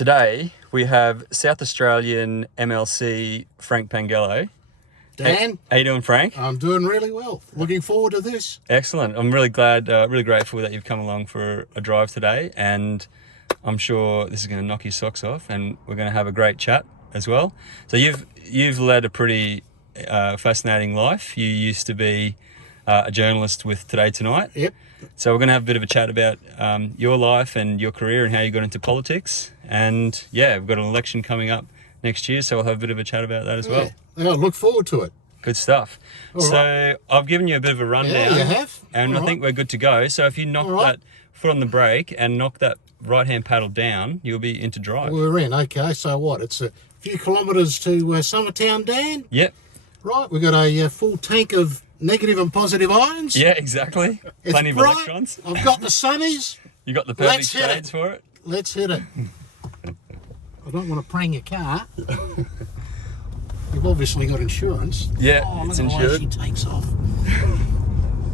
today we have South Australian MLC Frank Pangallo. Dan? How you doing, Frank? I'm doing really well. Looking forward to this. Excellent. I'm really glad, really grateful that you've come along for a drive today, and I'm sure this is going to knock your socks off, and we're going to have a great chat as well. So you've led a pretty fascinating life. You used to be a journalist with Today Tonight. Yep. So we're going to have a bit of a chat about your life and your career and how you got into politics. And yeah, we've got an election coming up next year, so we'll have a bit of a chat about that as well. Yeah, I look forward to it. Good stuff. All so right. I've given you a bit of a rundown. Yeah, you have. And All I think we're good to go. So if you knock that foot on the brake and knock that right-hand paddle down, you'll be into drive. We're in. Okay, so what? It's a few kilometres to Summertown, Dan? Yep. Right, we've got a full tank of negative and positive ions. Yeah, exactly. It's Plenty bright. of electrons. I've got the sunnies. You got the perfect Let's hit shades it. for it. Let's hit it. I don't want to prang your car. You've obviously got insurance. Yeah, oh, it's look at the way insured. she takes off.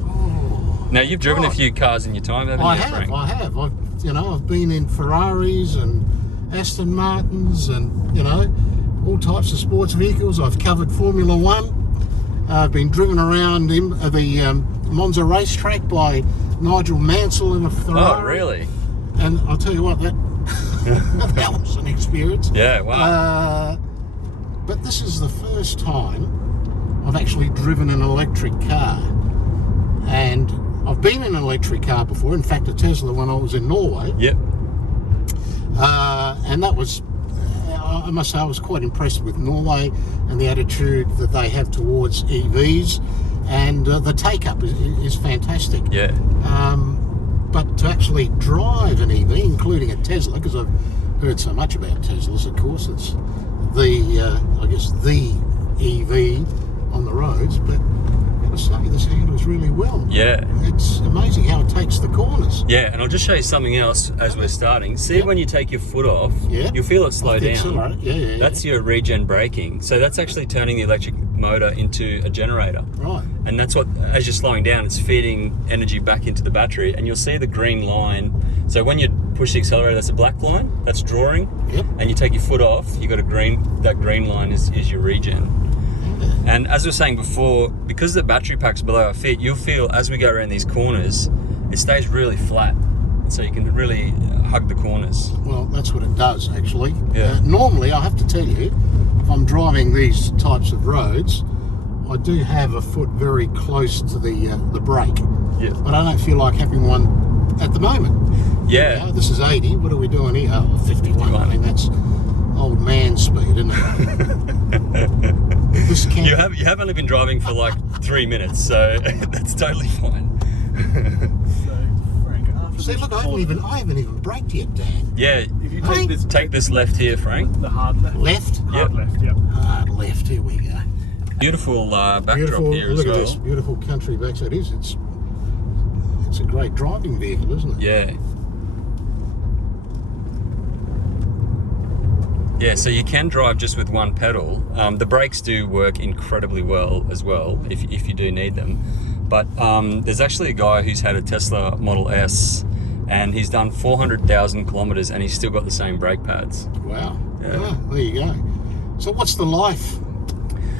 Oh. Now, you've driven a few cars in your time, haven't you, Frank? I have. I've been in Ferraris and Aston Martins and, all types of sports vehicles. I've covered Formula One. I've been driven around in the Monza racetrack by Nigel Mansell in a Ferrari. Oh, really? And I'll tell you what, that was an experience. Yeah, wow. But this is the first time I've actually driven an electric car. And I've been in an electric car before, in fact a Tesla when I was in Norway. Yep. And that was, I must say, I was quite impressed with Norway and the attitude that they have towards EVs, and the take-up is fantastic. Yeah. But to actually drive an EV, including a Tesla, because I've heard so much about Teslas, of course, it's the EV on the roads, but I gotta say, this handles really well. Yeah. It's amazing how it takes the corners. Yeah, and I'll just show you something else as we're starting. See, when you take your foot off, Yeah. you'll feel it slow down. Accelerate. Yeah. That's your regen braking. So that's actually turning the electric motor into a generator. Right. And that's what, as you're slowing down, it's feeding energy back into the battery, and you'll see the green line. So when you push the accelerator, that's a black line, that's drawing. Yep. And you take your foot off, you got a green, that green line is your regen. And as we were saying before, because the battery pack's below our feet, you'll feel as we go around these corners, it stays really flat. So you can really hug the corners. Well, that's what it does, actually. Yeah. Normally, I have to tell you, if I'm driving these types of roads, I do have a foot very close to the brake. Yeah. But I don't feel like having one at the moment. Yeah. This is 80. What are we doing here? Oh, 51. I mean, that's old man speed, isn't it? This can... You have only been driving for like 3 minutes, so that's totally fine. So, Frank, after See, look, I haven't even braked yet, Dan. Yeah, if you Hey. take this left here, Frank. the hard left, Left? hard left, yep. Hard left. Here we go. Beautiful backdrop Beautiful. here as Look at well. this beautiful country backside. It's a great driving vehicle, isn't it? Yeah. Yeah, so you can drive just with one pedal. The brakes do work incredibly well as well, if you do need them. But there's actually a guy who's had a Tesla Model S, and he's done 400,000 kilometers, and he's still got the same brake pads. Wow. Yeah. Yeah, there you go. So what's the life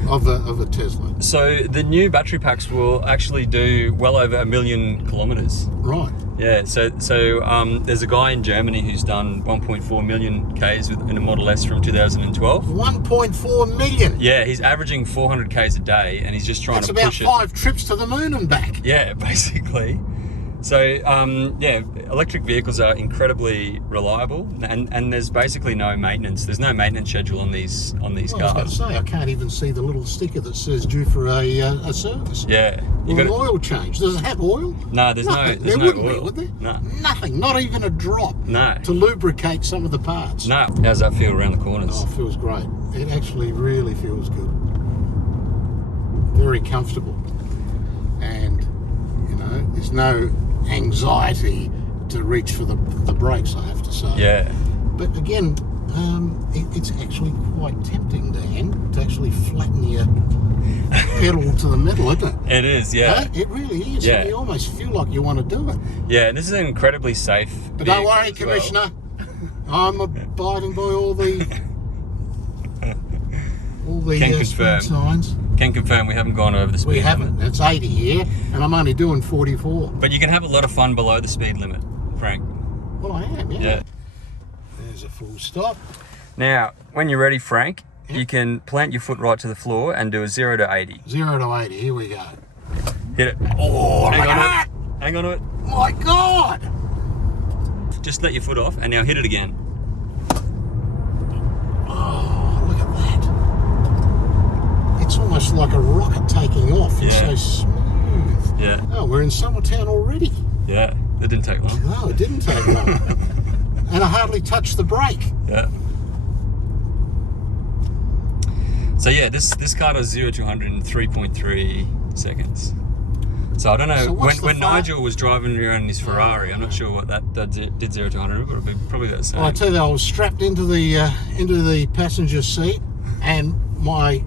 of a Tesla? So the new battery packs will actually do well over 1 million kilometers. Right. Yeah, so there's a guy in Germany who's done 1.4 million Ks in a Model S from 2012. 1.4 million. Yeah, he's averaging 400 Ks a day, and he's just trying That's to about push it. 5 trips to the moon and back. Yeah, basically. So, yeah, electric vehicles are incredibly reliable, and there's basically no maintenance. There's no maintenance schedule on these Well, I was going to cars. say, I can't even see the little sticker that says due for a service. Yeah, Or an oil change. Does it have oil? No, there's Nothing. no There no wouldn't oil. be, would there? No, Nothing. Not even a drop no, to lubricate some of the parts. no. How's that feel around the corners? Oh, it feels great. It actually really feels good. Very comfortable. And, there's no anxiety to reach for the brakes, I have to say. Yeah, But again, it's actually quite tempting, Dan, to actually flatten your pedal to the metal, isn't it? it is. Yeah, Huh? It really is. Yeah. You almost feel like you want to do it. yeah. This is an incredibly safe. But don't vehicle worry, as well. Commissioner. I'm abiding by all the Can speed confirm. signs. Can confirm we haven't gone over the speed We limit. haven't. It's 80 here, and I'm only doing 44. But you can have a lot of fun below the speed limit, Frank. Well, I am, yeah. Yeah. There's a full stop. Now, when you're ready, Frank, Yeah. you can plant your foot right to the floor and do a 0 to 80. 0 to 80. Here we go. Hit it. Oh, Hang look on at to that! it. Hang on to it. My God! Just let your foot off and now hit it again. Oh, look at that. It's almost like a rocket taking off. It's Yeah. so smooth. Yeah. Oh, we're in Summertown already. Yeah. That didn't take long. No, it didn't take long. And I hardly touched the brake. Yeah. So yeah, this car does 0 to 100 in 3.3 seconds. So I don't know, So what's when the Nigel was driving around in his Ferrari, I'm not sure what that did 0 to 100, but it'll be probably about the same. Well, I tell you, I was strapped into the passenger seat, and my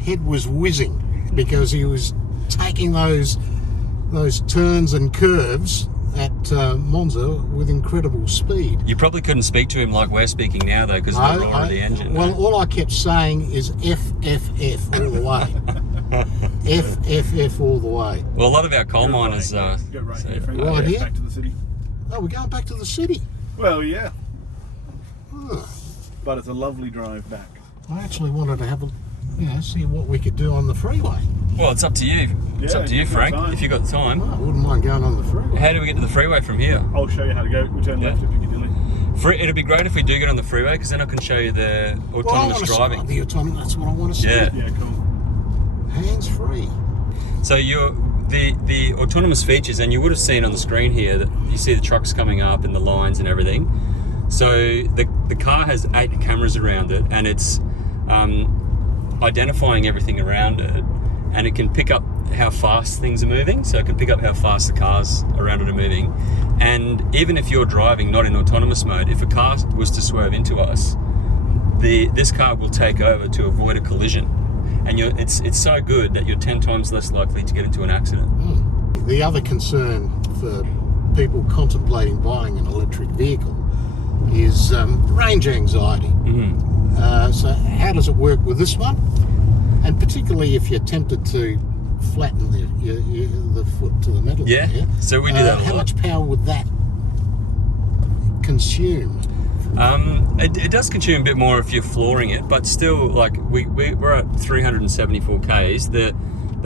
head was whizzing because he was taking those turns and curves at Monza with incredible speed. You probably couldn't speak to him like we're speaking now, though, because of the roar of the engine. Well, all I kept saying is F, F, F all the way. F, F, F all the way. Well, a lot of our coal miners... Go right so- here, Frank. Right Yeah, here? back to the city. Oh, we're going back to the city. Well, yeah, Huh. but it's a lovely drive back. I actually wanted to have see what we could do on the freeway. Well, it's up to you. It's Yeah, up to you, if you've got Frank, time. if you've got time. Oh, I wouldn't mind going on the freeway. How do we get to the freeway from here? I'll show you how to go. We turn left Yeah. at Piccadilly. It'd be great if we do get on the freeway, because then I can show you the Well, I autonomous want to driving. see the autonomous. That's what I want to see. Yeah. Yeah, cool. Hands free. So the autonomous features, and you would have seen on the screen here that you see the trucks coming up and the lines and everything. So the car has 8 cameras around it, and it's identifying everything around it, and it can pick up how fast things are moving. So it can pick up how fast the cars around it are moving. And even if you're driving not in autonomous mode, if a car was to swerve into us, this car will take over to avoid a collision. And it's so good that you're 10 times less likely to get into an accident. The other concern for people contemplating buying an electric vehicle is range anxiety. So how does it work with this one? And particularly if you're tempted to flatten the foot to the metal. Yeah, there, so we do that a How lot. much power would that consume? It does consume a bit more if you're flooring it, but still, like we're at 374 k's. The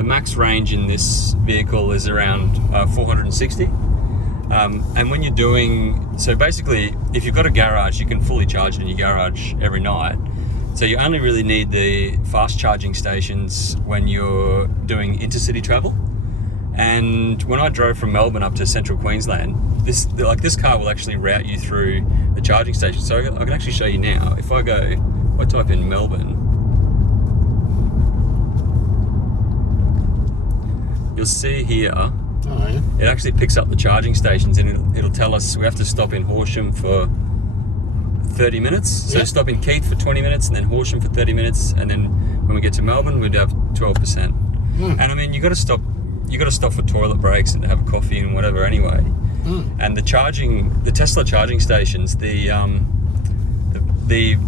max range in this vehicle is around 460. And when you're doing, so basically, if you've got a garage, you can fully charge it in your garage every night. So you only really need the fast charging stations when you're doing intercity travel. And when I drove from Melbourne up to central Queensland, this car will actually route you through the charging station. So I can actually show you now. If I type in Melbourne, you'll see here, Oh, yeah. it actually picks up the charging stations, and it'll tell us we have to stop in Horsham for 30 minutes. So Yep. stop in Keith for 20 minutes, and then Horsham for 30 minutes, and then when we get to Melbourne, we'd have 12%. And I mean, you got to stop for toilet breaks and to have a coffee and whatever anyway. And the Tesla charging stations, the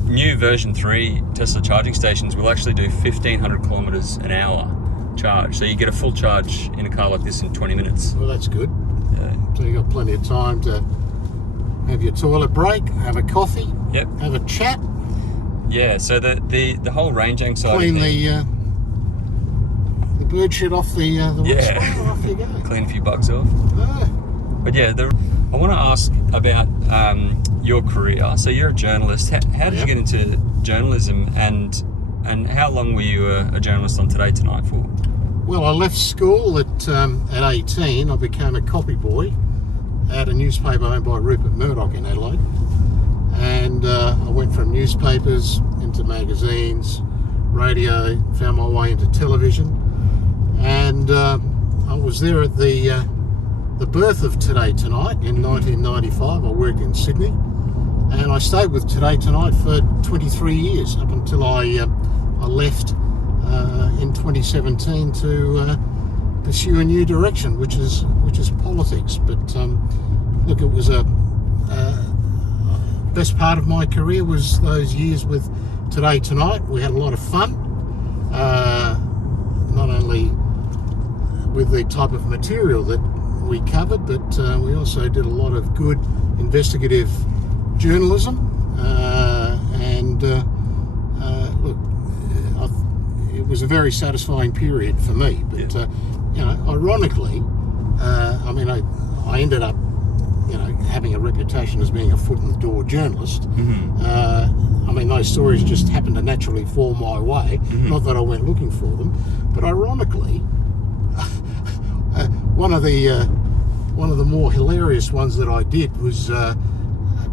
new version 3 Tesla charging stations will actually do 1,500 kilometers an hour charge. So you get a full charge in a car like this in 20 minutes. Well, that's good. Yeah. So you've got plenty of time to have your toilet break, have a coffee, Yep. have a chat, Yeah. So the whole range anxiety clean thing, the bird shit off the Yeah. windscreen, and off you go. clean a few bugs off. Ah, But yeah, I want to ask about your career. So you're a journalist. How did you Yep. get into journalism, and how long were you a journalist on Today Tonight for? well, I left school at 18. I became a copy boy at a newspaper owned by Rupert Murdoch in Adelaide. And I went from newspapers into magazines, radio, found my way into television. And I was there at the birth of Today Tonight in 1995. I worked in Sydney. And I stayed with Today Tonight for 23 years, up until I left in 2017 to pursue a new direction, which is politics. But look, it was best part of my career was those years with Today Tonight. We had a lot of fun, not only with the type of material that we covered, but we also did a lot of good investigative journalism. Look, it was a very satisfying period for me. But ironically, I ended up, having a reputation as being a foot in the door journalist. Those stories just happened to naturally fall my way. Not that I went looking for them, but ironically, one of the more hilarious ones that I did was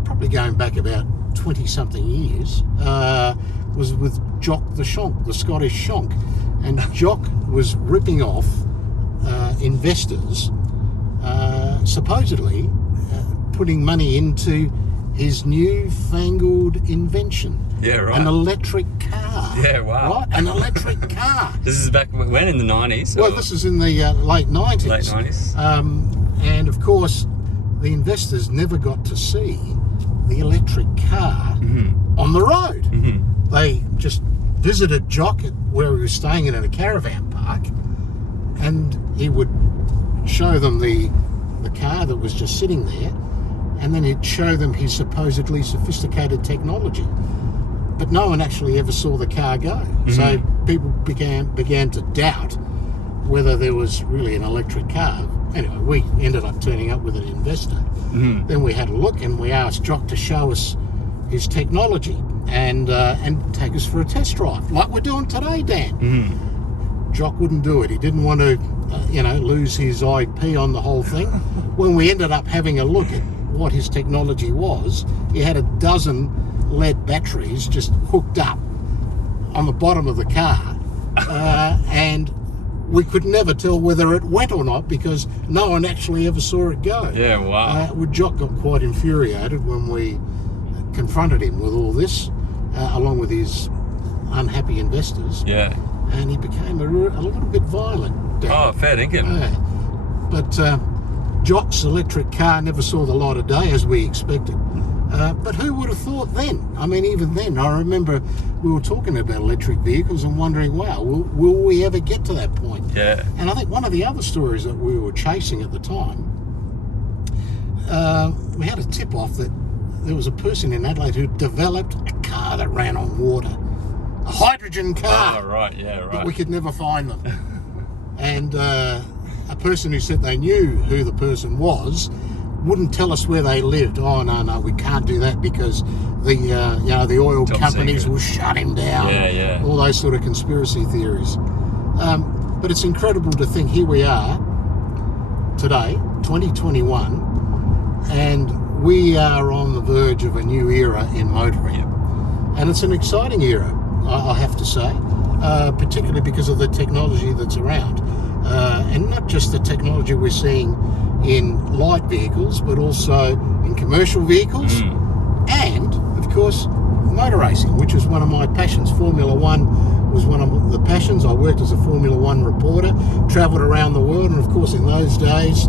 probably going back about 20-something years. Was with Jock the Shonk, the Scottish Shonk, and Jock was ripping off investors, supposedly putting money into his newfangled invention. Yeah, right. An electric car. Yeah, wow. Right? An electric car. This is back when, in the 90s? Well, this is in the late 90s. Late 90s. And of course, the investors never got to see the electric car on the road. They just visited Jock at where he was staying in a caravan park, and he would show them the car that was just sitting there, and then he'd show them his supposedly sophisticated technology. But no one actually ever saw the car go. So people began to doubt whether there was really an electric car. Anyway, we ended up turning up with an investor. Then we had a look, and we asked Jock to show us his technology and take us for a test drive, like we're doing today, Dan. Jock wouldn't do it. He didn't want to, lose his IP on the whole thing. When we ended up having a look at what his technology was, he had a dozen lead batteries just hooked up on the bottom of the car, and we could never tell whether it went or not because no one actually ever saw it go. Yeah, wow. Jock got quite infuriated when we confronted him with all this, along with his unhappy investors. Yeah. And he became a little bit violent. Dan. Oh, fair dinkum. But Jock's electric car never saw the light of day as we expected. But who would have thought then? Even then, I remember we were talking about electric vehicles and wondering, wow, will we ever get to that point? Yeah. And I think one of the other stories that we were chasing at the time, we had a tip-off that there was a person in Adelaide who developed a car that ran on water. A hydrogen car. Oh, right, yeah, right. But we could never find them. And a person who said they knew who the person was wouldn't tell us where they lived. Oh, no, we can't do that because the oil Top companies secret. will shut him down. Yeah. All those sort of conspiracy theories. But it's incredible to think here we are today, 2021, and we are on the verge of a new era in motoring. Yep. And it's an exciting era, I have to say, particularly because of the technology that's around. And not just the technology we're seeing in light vehicles, but also in commercial vehicles, and of course motor racing, which is one of my passions. Formula One was one of the passions. I worked as a Formula One reporter, travelled around the world, and of course in those days,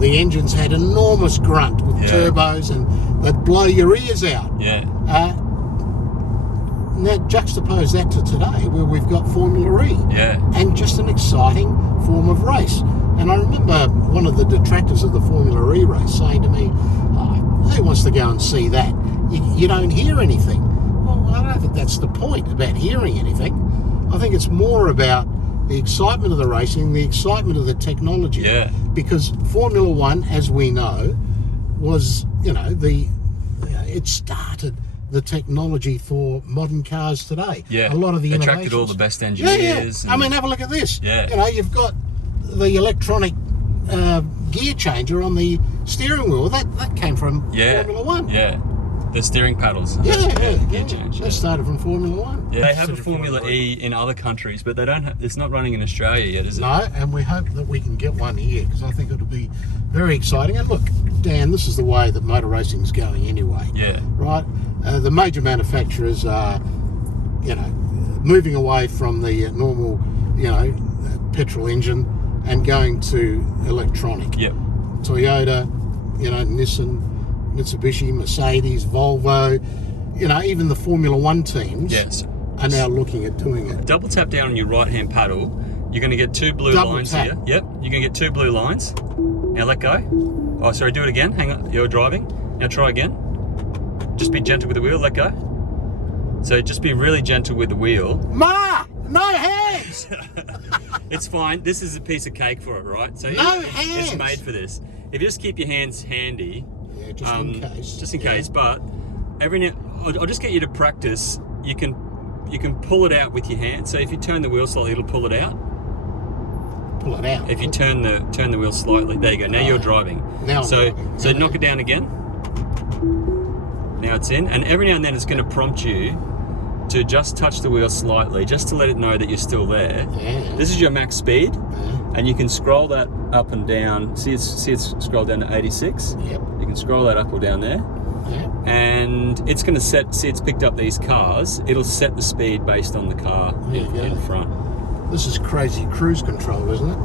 the engines had enormous grunt with turbos, and they'd blow your ears out. Yeah. Now juxtapose that to today, where we've got Formula E, and just an exciting form of race. And I remember one of the detractors of the Formula E race saying to me, who wants to go and see that? You don't hear anything. Well, I don't think that's the point about hearing anything. I think it's more about the excitement of the racing, the excitement of the technology. Yeah. Because Formula One, as we know, was, it started the technology for modern cars today. Yeah. A lot of the attracted innovations. all the best engineers. Yeah. Have a look at this. Yeah. You've got the electronic gear changer on the steering wheel. That came from Formula One. Yeah. The steering paddles. Yeah. Gear change. That started from Formula One. Yeah, they have a Formula E in other countries, but they don't. It's not running in Australia yet, is it? No, and we hope that we can get one here because I think it'll be very exciting. And look, Dan, this is the way that motor racing is going anyway. Yeah. Right. The major manufacturers are, moving away from the normal, petrol engine and going to electronic. Yep. Toyota, Nissan, Mitsubishi, Mercedes, Volvo, you know, even the Formula One teams Yes. are now looking at doing it. Double tap down on your right-hand paddle. You're going to get 2 blue Double lines tap. here. Yep, you're going to get 2 blue lines. Now let go. Oh, sorry, do it again. Hang on, you're driving. Now try again. Just be gentle with the wheel, let go. So just be really gentle with the wheel. Ma! No hands! It's fine. This is a piece of cake for it, right? So No it's hands! made for this. If you just keep your hands handy, Yeah, just in case. just in Yeah. case. But every now, I'll just get you to practice. You can pull it out with your hand. So if you turn the wheel slightly, it'll pull it out. Pull it out. If you turn the wheel slightly, there you go. Now you're driving. Now I'm so driving. so Yeah. knock it down again. Now it's in, and every now and then it's going to prompt you to just touch the wheel slightly, just to let it know that you're still there. Yeah. This is your max speed, Yeah. and you can scroll that up and down. See it's scrolled down to 86. Yep. You can scroll that up or down there, Yep. and it's going to set. See, it's picked up these cars. It'll set the speed based on the car There you in go. front. This is crazy cruise control, isn't it?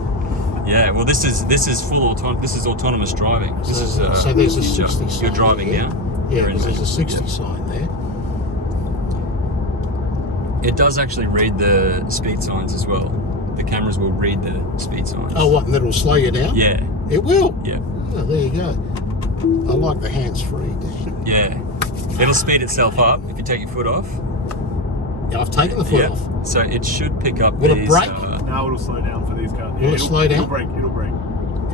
Yeah, well, this is full This is autonomous driving. This is So there's a you're 60 sign. You're driving there. now. Yeah, You're in because there's a manual. 60 sign there. It does actually read the speed signs as well. The cameras will read the speed signs. Oh, what? And that'll slow you down? Yeah, It will? yeah, Oh, there you go. I like the hands-free, Dan. yeah. It'll speed itself up if you take your foot off. Yeah, I've taken the foot Yeah. off. So it should pick up Will it these. brake? Now it'll slow down for these cars. Will it slow down? It'll brake. It'll brake.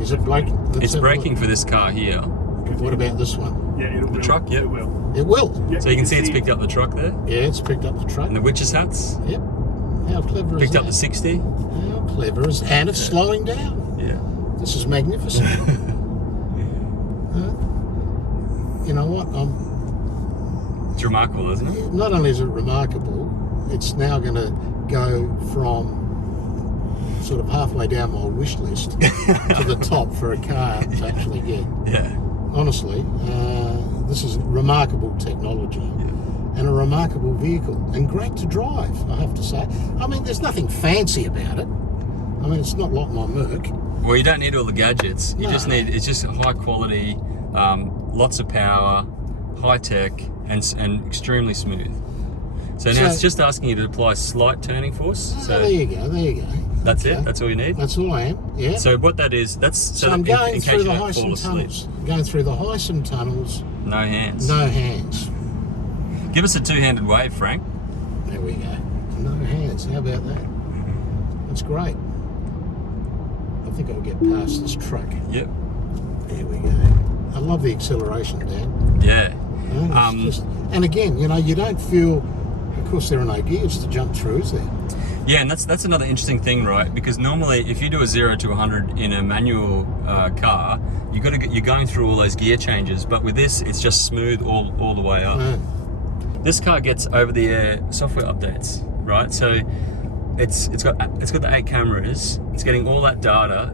Is it braking? Let's It's have a braking look. for this car here. What about this one? Yeah, it'll. The truck, yeah. It will. It will. Yeah, So you can see it's picked up the truck there, Yeah, it's picked up the truck. and the witches' hats. Yep. How clever Picked is up that? the 60. How clever is And it's slowing down. Yeah. This is magnificent. You know what? It's remarkable, isn't it? Not only is it remarkable, it's now going to go from sort of halfway down my wish list to the top for a car to actually get. Yeah. Honestly, this is remarkable technology and a remarkable vehicle and great to drive, I have to say. I mean, there's nothing fancy about it. I mean, it's not like my Merc. Well, you don't need all the gadgets. You No. just need, it's just high quality, lots of power, high tech, and extremely smooth. So now So- it's just asking you to apply slight turning force. Oh, So there you go, there you go. that's Okay. it. That's all you need. That's all I am, yeah. So what that is, that's So that I'm in going case through you the don't fall Hyson asleep. tunnels. Going through the Hyson tunnels, No hands. no hands. Give us a two-handed wave, Frank. There we go. No hands. How about that? That's great. I think I'll get past this truck. Yep. There we go. I love the acceleration, Dan. Yeah. It's and again, you know, you don't feel. Of course, there are no gears to jump through, is there? Yeah, and that's another interesting thing, right? Because normally, if you do a 0 to 100 in a manual car, you're going through all those gear changes. But with this, it's just smooth all the way up. No. This car gets over-the-air software updates, right? So it's got the 8 cameras. It's getting all that data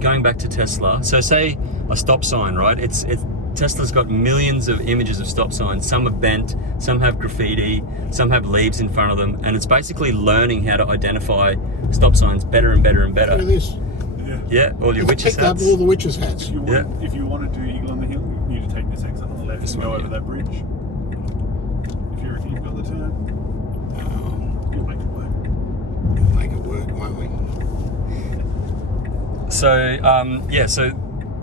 going back to Tesla. So say a stop sign, right? Tesla's got millions of images of stop signs. Some are bent, some have graffiti, some have leaves in front of them, and it's basically learning how to identify stop signs better and better and Look at better. this. Yeah. Yeah, all your It's witches picked up hats. all the witches' hats. If you want to do Eagle on the Hill, you need to take this exit on the left This and go one, over yeah. that bridge. If you reckon you've got the turn, you'll make it work. We'll make it work, won't we? So so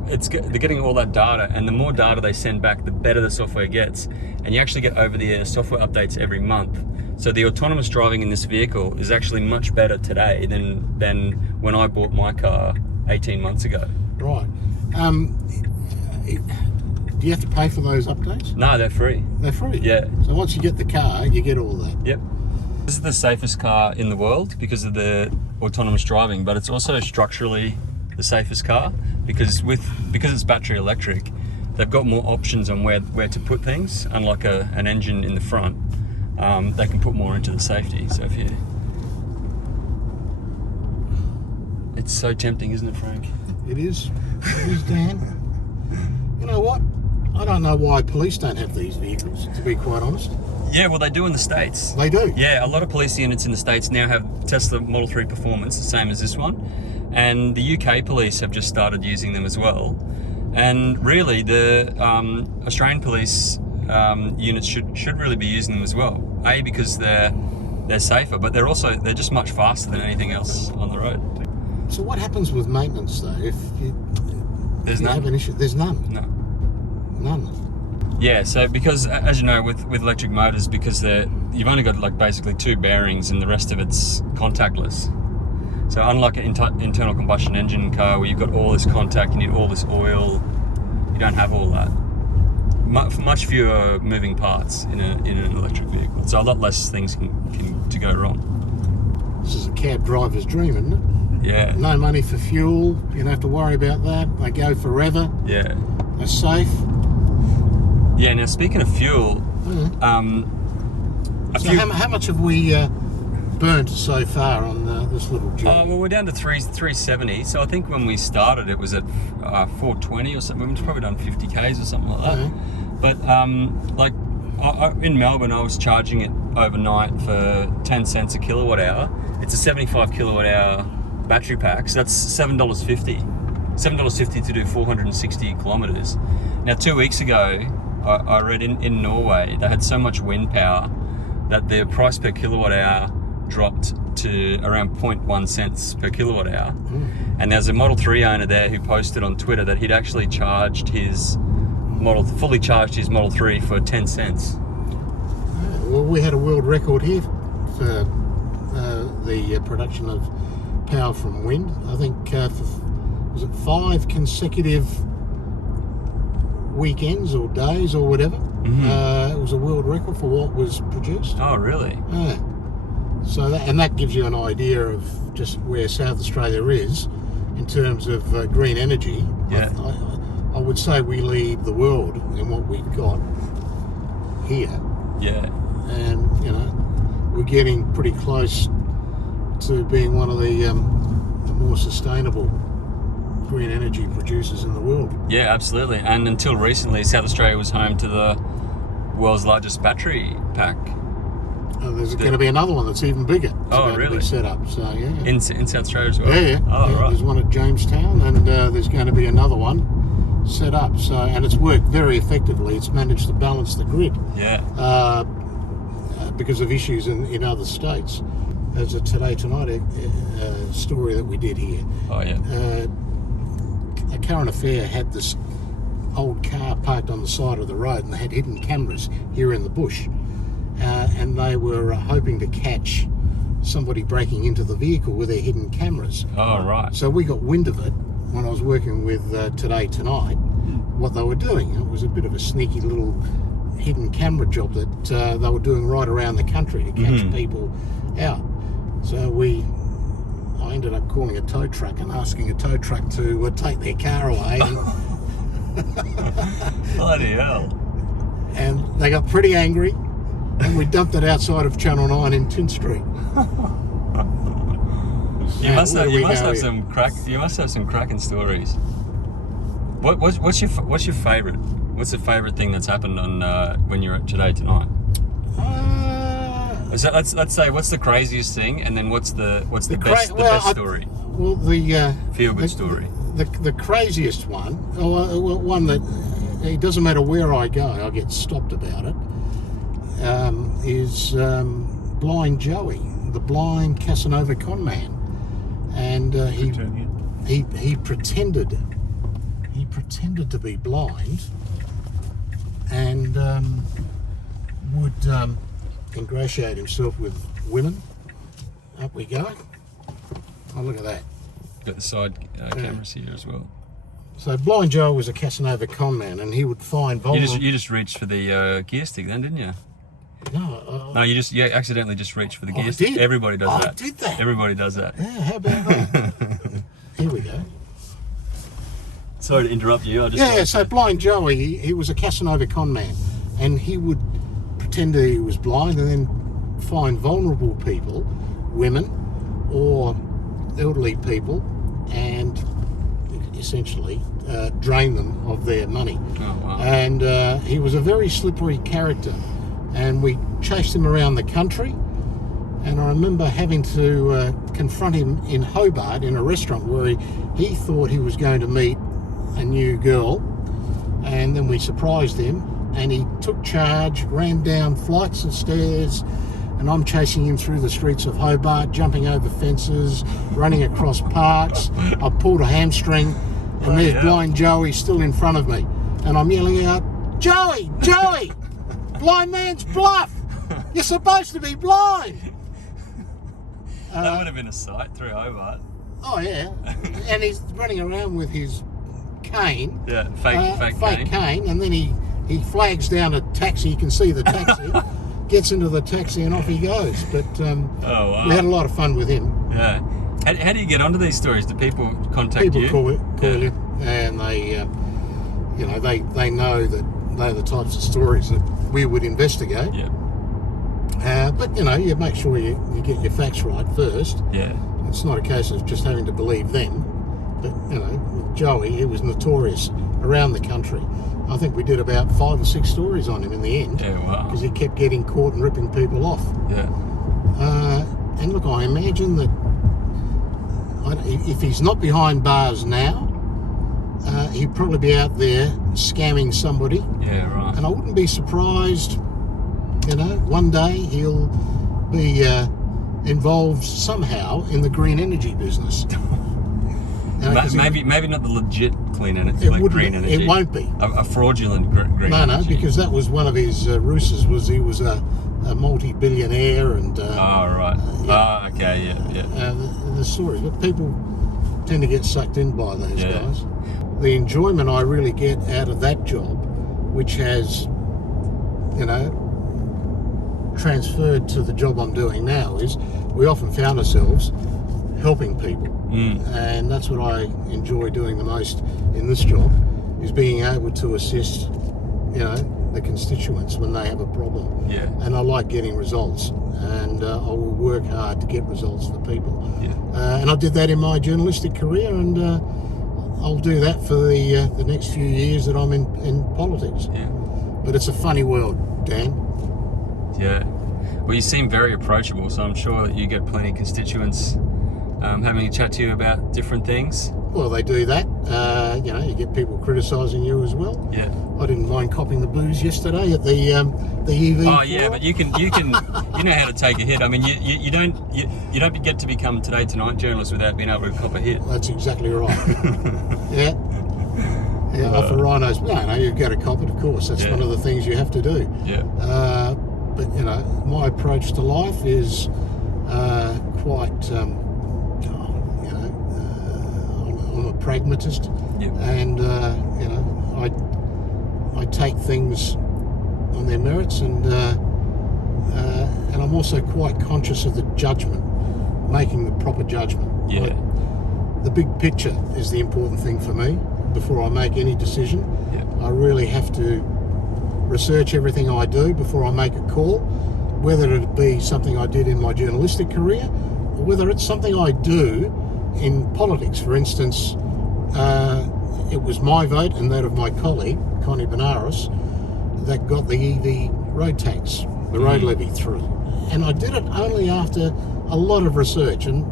they're getting all that data, and the more data they send back, the better the software gets. And you actually get over-the-air software updates every month. So the autonomous driving in this vehicle is actually much better today than when I bought my car 18 months ago. Right. Do you have to pay for those updates? No, they're free. They're free. Yeah. So once you get the car, you get all that. Yep. This is the safest car in the world because of the autonomous driving, but it's also structurally the safest car because it's battery electric. They've got more options on where to put things, unlike an engine in the front. They can put more into the safety. So it's so tempting, isn't it, Frank? It is. It is, Dan. You know what? I don't know why police don't have these vehicles, to be quite honest. Yeah, well, they do in the States. They do. Yeah, a lot of police units in the States now have Tesla Model 3 Performance, the same as this one. And the UK police have just started using them as well. And really, the Australian police units should really be using them as well. A, because they're safer, but they're just much faster than anything else on the road. So what happens with maintenance though? If you none. have an issue, there's none. No. None. Yeah. So because, as you know, with electric motors, because you've only got like basically 2 bearings, and the rest of it's contactless. So unlike an internal combustion engine car where you've got all this contact, you need all this oil, you don't have all that. Much fewer moving parts in an electric vehicle, so a lot less things can go wrong. This is a cab driver's dream, isn't it? Yeah. No money for fuel. You don't have to worry about that. They go forever. Yeah. They're safe. Yeah. Now, speaking of fuel, how much have we burnt so far on this little journey? Well, we're down to 370. So I think when we started, it was at 420 or something. We've probably done 50 k's or something like that. Okay. But in Melbourne, I was charging it overnight for 10 cents a kilowatt hour. It's a 75 kilowatt hour battery pack, so that's $7.50. $7.50 to do 460 kilometers. Now, 2 weeks ago, I read in Norway they had so much wind power that their price per kilowatt hour dropped to around 0.1 cents per kilowatt hour. And there's a Model 3 owner there who posted on Twitter that he'd actually fully charged his Model 3 for 10 cents. Well, we had a world record here for the production of power from wind. I think was it 5 consecutive weekends or days or whatever. It was a world record for what was produced. Oh, really? Yeah. So that gives you an idea of just where South Australia is in terms of green energy. Yeah. I would say we lead the world in what we've got here. Yeah. And, we're getting pretty close to being one of the more sustainable green energy producers in the world. Yeah, absolutely. And until recently, South Australia was home to the world's largest battery pack. There's going to be another one that's even bigger. It's about really? to be set up. So yeah. In South Australia as well? Yeah. Oh, right. There's one at Jamestown, and there's going to be another one set up. So, and it's worked very effectively. It's managed to balance the grid. Yeah. Because of issues in other states. There's a Today Tonight story that we did here. Oh, yeah. A current affair had this old car parked on the side of the road, and they had hidden cameras here in the bush. And they were hoping to catch somebody breaking into the vehicle with their hidden cameras. Oh, right. So we got wind of it when I was working with Today Tonight, what they were doing. It was a bit of a sneaky little hidden camera job that they were doing right around the country to catch people out. So I ended up calling a tow truck and asking a tow truck to take their car away. Bloody hell. And they got pretty angry, and we dumped it outside of Channel 9 in Tin Street. You must have some cracking stories. What's your favourite? What's the favourite thing that's happened on when you're at Today Tonight? So let's say what's the craziest thing, and then what's the best story? Well, the feel good story. The craziest one, one that it doesn't matter where I go, I get stopped about it. Is Blind Joey, the blind Casanova con man, and he pretended to be blind, and would ingratiate himself with women. Up we go. Oh, look at that. Got the side cameras here as well. So Blind Joe was a Casanova con man, and he would find vulnerable... You just reached for the gear stick then, didn't you? No, you accidentally just reached for the gear I stick. did. Everybody does that. I did that. Everybody does that. Yeah, how about that? Here we go. Sorry to interrupt you. So Blind Joey, he was a Casanova con man, and he would pretend that he was blind and then find vulnerable people, women or elderly people, and essentially drain them of their money. Oh, wow. And he was a very slippery character, and we chased him around the country, and I remember having to confront him in Hobart in a restaurant where he thought he was going to meet a new girl, and then we surprised him, and he took charge, ran down flights of stairs, and I'm chasing him through the streets of Hobart, jumping over fences, running across parks. I pulled a hamstring, and there's blind Joey still in front of me, and I'm yelling out, Joey, blind man's bluff, you're supposed to be blind. That would have been a sight through Hobart. Oh yeah, and he's running around with his cane. Yeah, fake cane, and then he flags down a taxi. You can see the taxi, gets into the taxi, and off he goes. But Oh, wow. we had a lot of fun with him. Yeah. How do you get onto these stories? Do people contact you? People call you, and they, they know that they're the types of stories that we would investigate. Yeah. But you make sure you get your facts right first. Yeah. It's not a case of just having to believe them. But with Joey, he was notorious around the country. I think we did about 5 or 6 stories on him in the end. Yeah, wow. Because he kept getting caught and ripping people off. Yeah. And look, I imagine that if he's not behind bars now, he'd probably be out there scamming somebody. Yeah, right. And I wouldn't be surprised, one day he'll be involved somehow in the green energy business. Maybe not the legit clean energy, green energy. It won't be. A fraudulent green energy. No, because that was one of his ruses. Was he was a multi-billionaire and. Okay, yeah. The stories, but people tend to get sucked in by those guys. The enjoyment I really get out of that job, which has, transferred to the job I'm doing now, is we often found ourselves helping people. And that's what I enjoy doing the most in this job, is being able to assist, the constituents when they have a problem. Yeah. And I like getting results, and I will work hard to get results for people. Yeah. And I did that in my journalistic career, and I'll do that for the next few years that I'm in politics. Yeah. But it's a funny world, Dan. Yeah. Well, you seem very approachable, so I'm sure that you get plenty of constituents having a chat to you about different things. Well, they do that. You get people criticising you as well. Yeah. I didn't mind copping the booze yesterday at the EV. Oh yeah, but you know how to take a hit. I mean, you don't get to become Today Tonight journalist without being able to cop a hit. That's exactly right. Yeah. Off a rhinos. No, you've got to cop it, of course. That's one of the things you have to do. Yeah. But my approach to life is quite. I'm a pragmatist, and I take things on their merits, and I'm also quite conscious of the judgment, making the proper judgment. Yeah. The big picture is the important thing for me before I make any decision. Yeah. I really have to research everything I do before I make a call, whether it be something I did in my journalistic career or whether it's something I do in politics. For instance, it was my vote and that of my colleague, Connie Benares, that got the EV road tax, the road levy through. And I did it only after a lot of research, and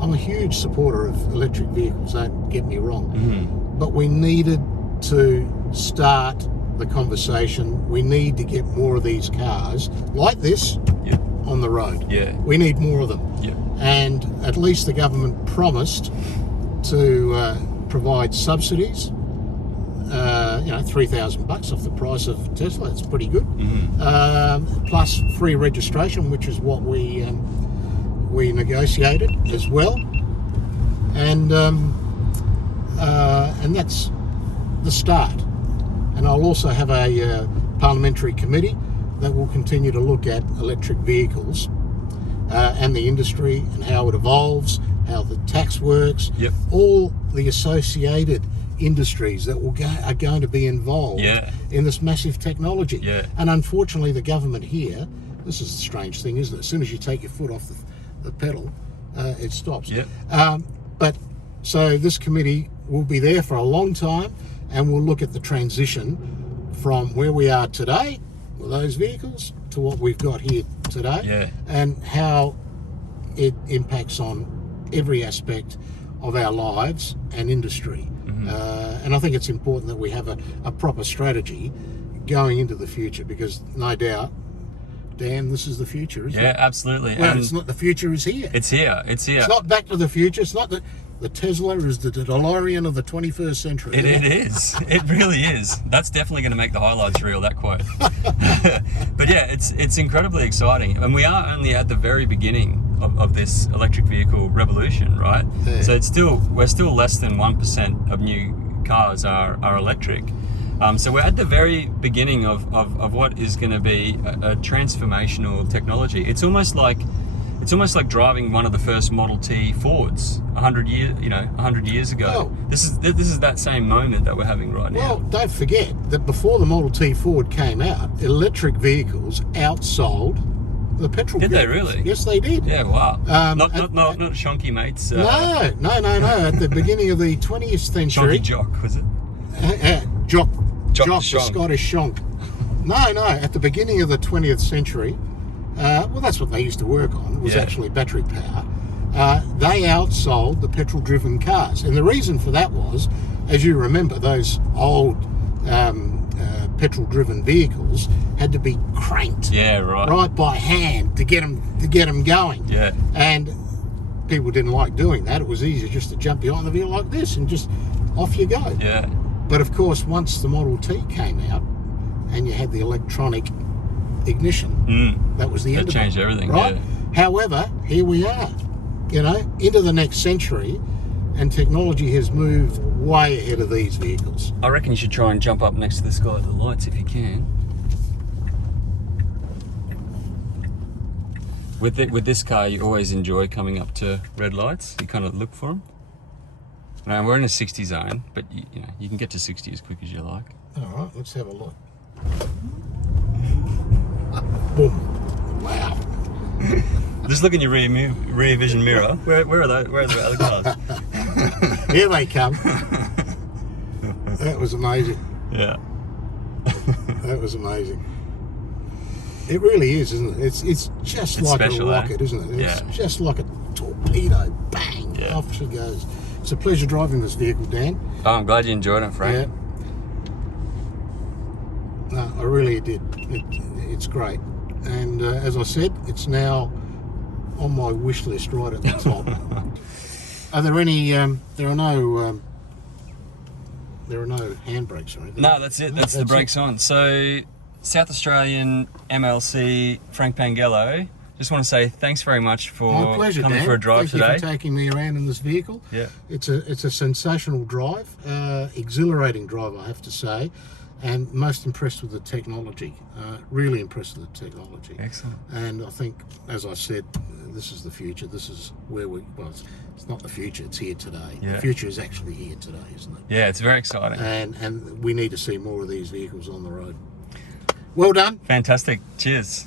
I'm a huge supporter of electric vehicles, don't get me wrong. But we needed to start the conversation. We need to get more of these cars like this on the road. Yeah. We need more of them. Yeah. And at least the government promised to provide subsidies. $3,000 off the price of Tesla. That's pretty good. Plus free registration, which is what we negotiated as well. And that's the start. And I'll also have a parliamentary committee that will continue to look at electric vehicles and the industry and how it evolves, how the tax works, all the associated industries that are going to be involved in this massive technology. And unfortunately, the government here, this is the strange thing, isn't it? As soon as you take your foot off the pedal, it stops. But so this committee will be there for a long time, and we'll look at the transition from where we are today with those vehicles to what we've got here today, and how it impacts on every aspect of our lives and industry. And I think it's important that we have a proper strategy going into the future, because no doubt, Dan, this is the future, isn't it? Yeah, absolutely. Well, And it's not. The future is here. it's here. It's here. It's not Back to the Future. It's not the Tesla is the DeLorean of the 21st century. It is. It really is. That's definitely going to make the highlights reel, that quote. But yeah, it's incredibly exciting. And we are only at the very beginning of this electric vehicle revolution, right? Yeah. So we're still less than 1% of new cars are electric. So we're at the very beginning of what is going to be a transformational technology. It's almost like driving one of the first Model T Fords 100 years ago. Well, this is that same moment that we're having right now. Well, don't forget that before the Model T Ford came out, electric vehicles outsold the petrol Did they vehicles. really? Yes, they did. Yeah, wow. Not at- shonky mates. No. At the beginning of the 20th century, Shonky Jock, was it? Jock Jock the the Shonk. Scottish shonk. No. At the beginning of the 20th century, well, that's what they used to work on. Was Yeah. actually battery power. They outsold the petrol-driven cars, and the reason for that was, as you remember, those old petrol-driven vehicles had to be cranked Yeah, right. right by hand to get them going. Yeah. And people didn't like doing that. It was easier just to jump behind the wheel like this and just off you go. Yeah. But of course, once the Model T came out and you had the electronic ignition, that was the end of it. changed everything, right? yeah. However, here we are, into the next century, and technology has moved way ahead of these vehicles. I reckon you should try and jump up next to this guy at the lights if you can. With this car, you always enjoy coming up to red lights. You kind of look for them. Now we're in a 60 zone, but you can get to 60 as quick as you like. All right, let's have a look. Boom! Wow. Just look in your rear vision mirror. Where are they? Where are the other cars? Here they come. That was amazing. Yeah. That was amazing. It really is, isn't it? It's just It's like special, a rocket, isn't it? It's Yeah. just like a torpedo. Bang! Yeah. Off she goes. It's a pleasure driving this vehicle, Dan. Oh, I'm glad you enjoyed it, Frank. Yeah. No, I really did. It's great. And as I said, it's now on my wish list right at the top. Are there any? There are no handbrakes or anything. No, that's it. That's the brakes on. So, South Australian MLC Frank Pangallo. Just want to say thanks very much for My pleasure, coming Dan. for a drive Thank today. you for taking me around in this vehicle. Yeah. It's a sensational drive, exhilarating drive, I have to say, and most impressed with the technology. Really impressed with the technology. Excellent. And I think, as I said, this is the future. This is where it's not the future. It's here today. Yeah. The future is actually here today, isn't it? Yeah, it's very exciting. And we need to see more of these vehicles on the road. Well done. Fantastic. Cheers.